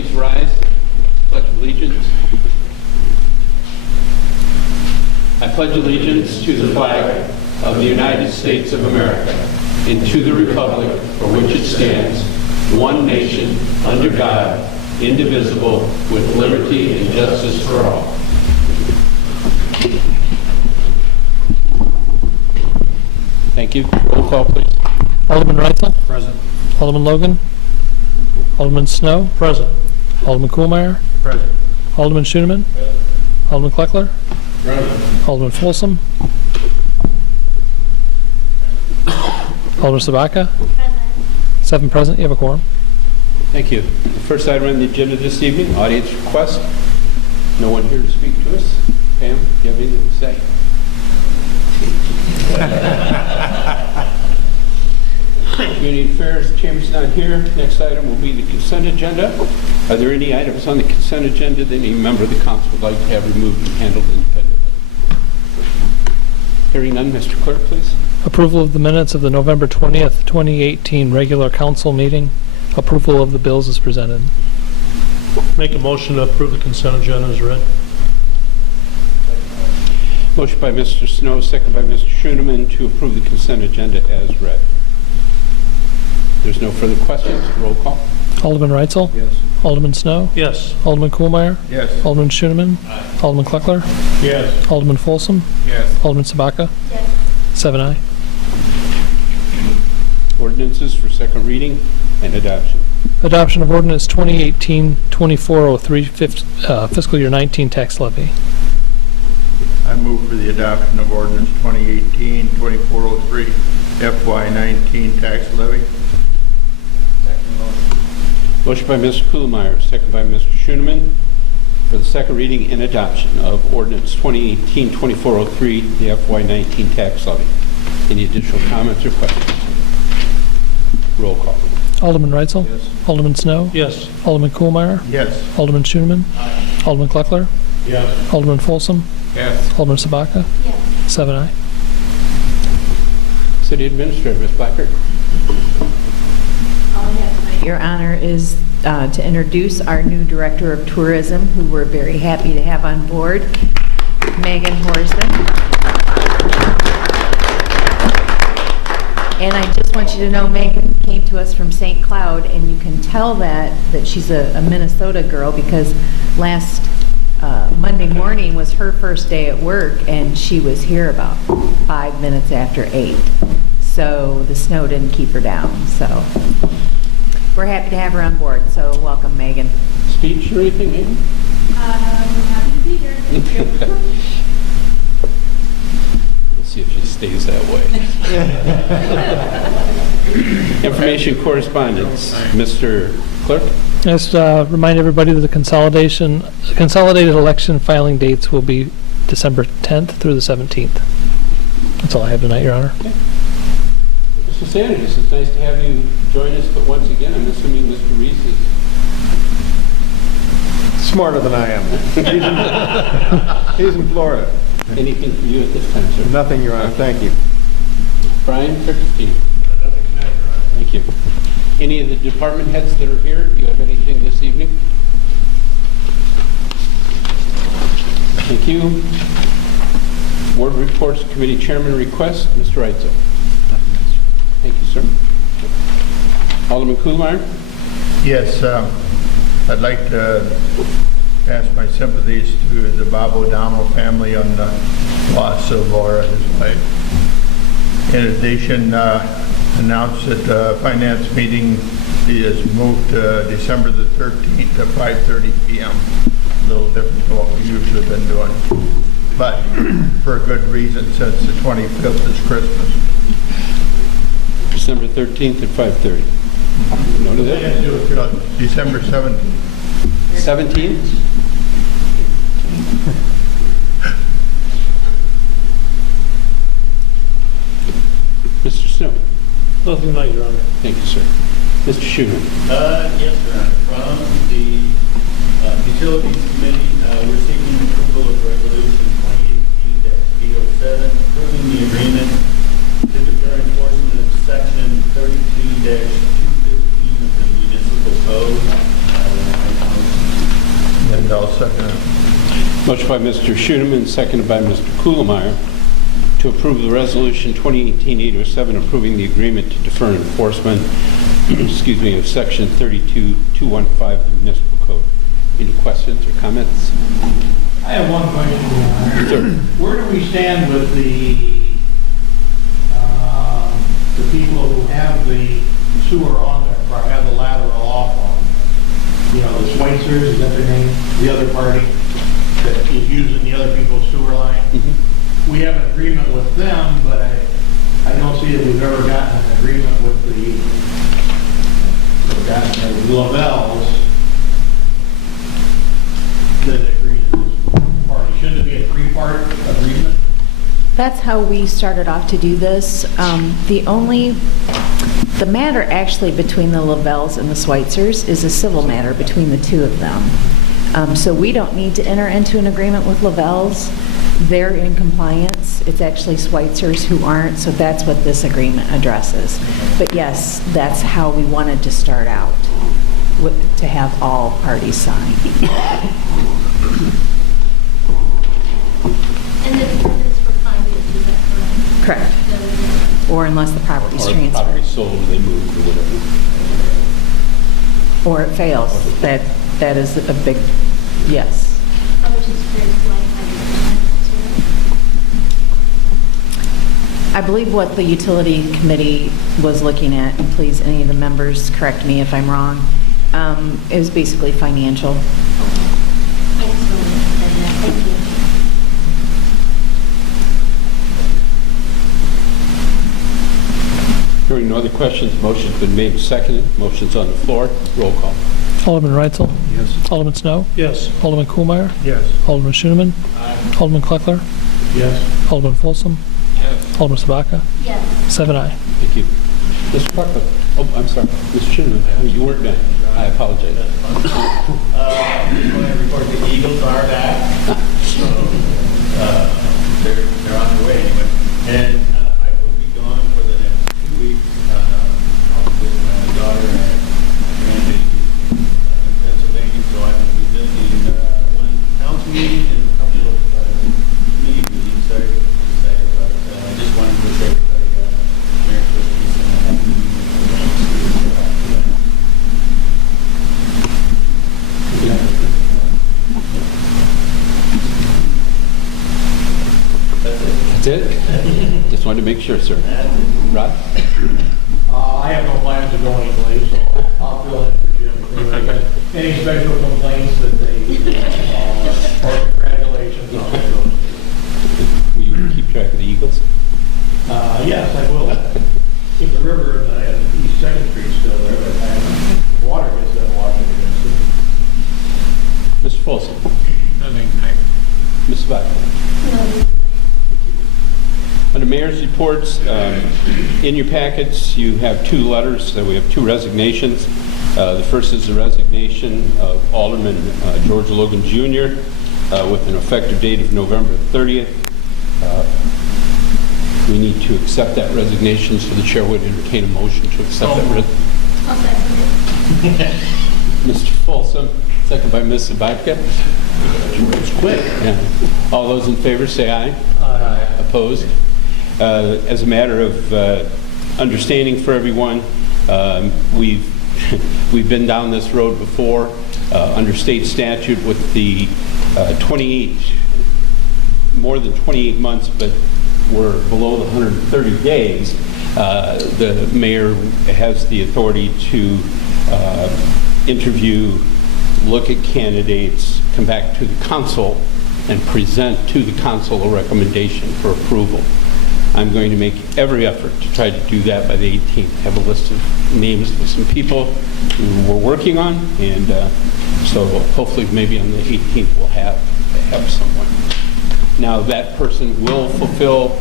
please rise. Pledge allegiance. I pledge allegiance to the flag of the United States of America and to the republic for which it stands, one nation, under God, indivisible, with liberty and justice for all. Thank you. Roll call, please. Alderman Reitzel? Present. Alderman Logan? Alderman Snow? Present. Alderman Kuhlmeier? Present. Alderman Schoenemann? Alderman Kleckler? Present. Alderman Folsom? Alderman Sabaka? Present. 7 present. You have a quorum. Thank you. The first item on the agenda this evening, audience request. No one here to speak to us. Pam, do you have anything to say? Community Affairs, Chamber's not here. Next item will be the consent agenda. Are there any items on the consent agenda that any member of the council would like to have removed and handled independently? Hearing none, Mr. Clerk, please. Approval of the minutes of the November 20th, 2018 regular council meeting. Approval of the bills is presented. Make a motion to approve the consent agenda as read. Motion by Mr. Snow, second by Mr. Schoenemann to approve the consent agenda as read. There's no further questions. Roll call. Alderman Reitzel? Yes. Alderman Snow? Yes. Alderman Kuhlmeier? Yes. Alderman Schoenemann? Alderman Kleckler? Yes. Alderman Folsom? Yes. Alderman Sabaka? Yes. 7 aye. Ordinances for second reading and adoption. Adoption of ordinance 2018-2403, fiscal year 19 tax levy. I move for the adoption of ordinance 2018-2403 FY19 tax levy. Motion by Mr. Kuhlmeier, second by Mr. Schoenemann for the second reading and adoption of ordinance 2018-2403, the FY19 tax levy. Any additional comments or questions? Roll call. Alderman Reitzel? Yes. Alderman Snow? Yes. Alderman Kuhlmeier? Yes. Alderman Schoenemann? Alderman Kleckler? Yes. Alderman Folsom? Yes. Alderman Sabaka? Yes. 7 aye. City Administrator, Ms. Blackard. All I have tonight, Your Honor, is to introduce our new Director of Tourism, who we're very happy to have on board, Megan Horsden. And I just want you to know Megan came to us from St. Cloud, and you can tell that she's a Minnesota girl because last Monday morning was her first day at work, and she was here about 5 minutes after 8. So the snow didn't keep her down. So we're happy to have her on board. So welcome, Megan. Speech or anything, maybe? happy to be here. Thank you. We'll see if she stays that way. Information correspondence. Mr. Clerk? Just remind everybody that the consolidated election filing dates will be December 10th through the 17th. That's all I have tonight, Your Honor. Mr. Sanders, it's nice to have you join us, but once again, I'm assuming Mr. Reese is Smarter than I am. He's in Florida. anything for you at this time, sir. Nothing, Your Honor. Thank you. Brian Kirkstein. Thank you. Any of the department heads that are here, do you have anything this evening? Thank you. Board reports, committee chairman requests. Mr. Reitzel. Thank you, sir. Alderman Kuhlmeier. Yes, I'd like to pass my sympathies to the Bob O'Donnell family on the loss of Laura, his wife. In addition, announced that the finance meeting is moved to December the 13th at 5:30 p.m. A little different than what we usually have been doing, but for a good reason, since the 25th is Christmas. December 13th at 5:30. Noted that? December 17th. 17th? Mr. Snow. Nothing tonight, Your Honor. Thank you, sir. Mr. Schoenemann. Yes, Your Honor. From the Utilities Committee, we're seeking approval of Resolution 2018-807, approving the agreement to defer enforcement of Section 32-215 of the Municipal Code. I Motion by Mr. Schoeneman, seconded by Mr. Kugelmeyer, to approve the resolution 2018-807 approving the agreement to defer enforcement, excuse me, of section 32-215 of the municipal code. Any questions or comments? I have one question. Sir. Where do we stand with the people who have the sewer on their, or have the lateral off on? You know, the Schweitzers, is that their name? The other party that is using the other people's sewer line? We have an agreement with them, but I don't see that we've ever gotten an agreement with the Lavells that agree to this party. Shouldn't it be a three-part agreement? That's how we started off to do this. The matter actually between the Lavells and the Schweitzers is a civil matter between the two of them. So we don't need to enter into an agreement with Lavells. They're in compliance. It's actually Schweitzers who aren't, so that's what this agreement addresses. But yes, that's how we wanted to start out, to have all parties sign. And the deposit is for 5 years, is that correct? Correct. Or unless the property's Or the property transferred. sold, they moved or whatever. Or it fails. That is a big, yes. How much is very slight, 5%? I believe what the utility committee was looking at, and please, any of the members correct me if I'm wrong, it was basically financial. Excellent, thank you. Hearing no other questions, motion's been made and seconded. Motion's on the floor. Roll call. Alderman Reitzel? Yes. Alderman Snow? Yes. Alderman Kuhlmeyer? Yes. Alderman Schoeneman? Alderman Kleckler? Yes. Alderman Folsom? Alderman Sabaka? Yes. 7 aye. Thank you. Mr. Parker. Oh, I'm sorry. Mr. Schoeneman, you weren't done. I apologize. Just want to report the Eagles are back. So, they're on their way anyway. And I will be gone for the next 2 weeks with my daughter and grandbaby in Pennsylvania. So I will be missing one council meeting and a couple of committee meetings, sorry to say. But I just wanted to wish everybody Merry Christmas and a Happy New Year. That's it? Just wanted to make sure, sir. Rod? I have no plans to go anyplace, so I'll fill in for Jim. Anyway, any special complaints that they, or congratulations on those. Will you keep track of the Eagles? Yes, I will. Keep the river and East Second Street still there, but water gets done Washington. Mr. Folsom? Nothing. Ms. Sabaka? No. Under mayor's reports, in your packets, you have 2 letters. We have 2 resignations. The first is the resignation of Alderman George Logan Jr. With an effective date of November 30th. We need to accept that resignation, so the chair would entertain a motion to accept that resignation. I'll second it. Mr. Folsom, second by Ms. Sabaka. It's quick. Yeah. All those in favor say aye. Aye. Opposed? As a matter of understanding for everyone, we've been down this road before under state statute with the more than 28 months, but we're below the 130 days. The mayor has the authority to interview, look at candidates, come back to the council, and present to the council a recommendation for approval. I'm going to make every effort to try to do that by the 18th. Have a list of names of some people who we're working on, and so hopefully maybe on the 18th we'll have someone. Now that person will fulfill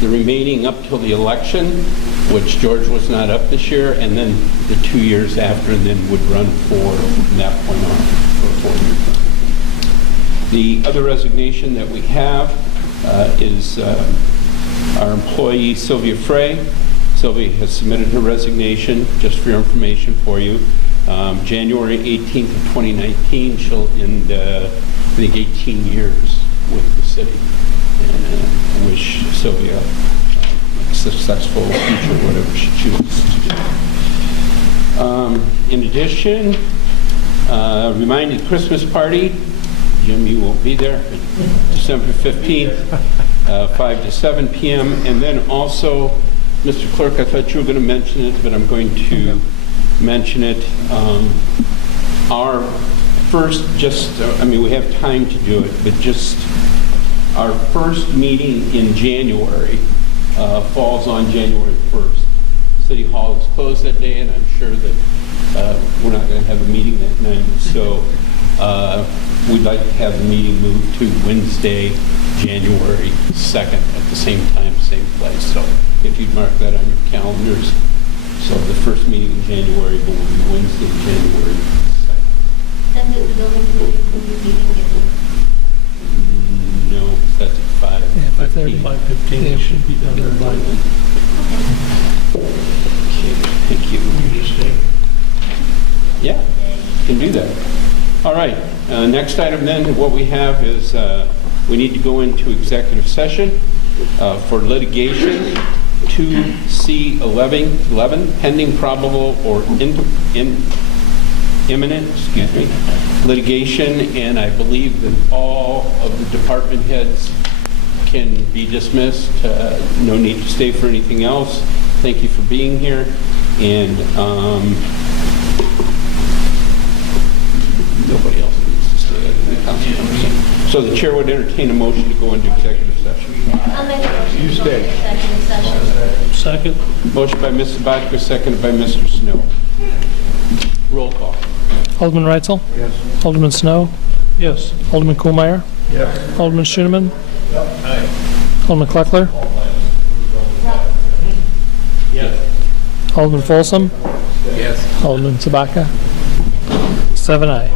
the remaining up till the election, which George was not up this year, and then the 2 years after, and then would run from that point on for a 4-year term. The other resignation that we have is our employee Sylvia Frey. Sylvia has submitted her resignation, just for your information for you. January 18th of 2019, she'll end think, 18 years with the city. And wish Sylvia a successful future, whatever she chooses to do. In addition, reminded Christmas party. Jim, you won't be there. December 15th, 5 to 7 p.m. And then also, Mr. Clerk, I thought you were going to mention it, but I'm going to mention it. Our first, we have time to do it, but just our first meeting in January falls on January 1st. City Hall is closed that day, and I'm sure that we're not going to have a meeting that night. So we'd like to have the meeting moved to Wednesday, January 2nd at the same time, same place. So if you'd mark that on your calendars. So the first meeting in January will be Wednesday, January 2nd. Then does the building committee meeting get No, that's at 5. Yeah, 5:30. 5:15, it should be done by then. Okay, thank you. You just stay. Yeah, can do that. All right, next item then, what we have is we need to go into executive session for litigation, 2C11, pending probable or imminent, litigation, and I believe that all of the department heads can be dismissed. No need to stay for anything else. Thank you for being here, and nobody else needs to stay other than the council members. So the chair would entertain a motion to go into executive session. I'll make a motion. You stay. Executive session. Second? Motion by Mrs. Bodker, seconded by Mr. Snow. Roll call. Alderman Reitzel? Yes. Alderman Snow? Yes. Alderman Kuhlmeier? Yes. Alderman Schoeneman? Alderman Kleckler? Yes. Alderman Folsom? Yes. Alderman Sabaka? 7 aye.